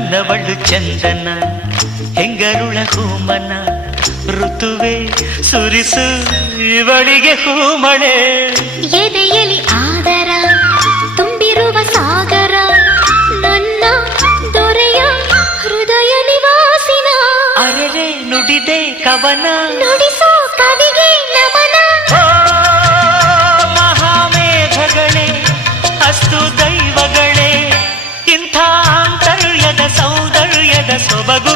ನನ್ನವಳು ಚಂದನ ಹೆಂಗರುಳ ಹೂಮನ ಋತುವೆ ಸುರಿಸು ಇವಳಿಗೆ ಹೂಮಳೆ ಎದೆಯಲಿ ಆದರ ತುಂಬಿರುವ ಸಾಗರ ನನ್ನ ದೊರೆಯ ಹೃದಯ ನಿವಾಸಿನ ಅರೆರೆ ನುಡಿದೆ ಕವನ ನುಡಿಸೋ ಕವಿಗೆ ನಮನ ಮಹಾಮೇಘಗಳೇ ಅಸ್ತು ದೈವಗಳೇ ಇಂಥ ಆಂತರ್ಯದ ಸೌಂದರ್ಯದ ಸೊಬಗು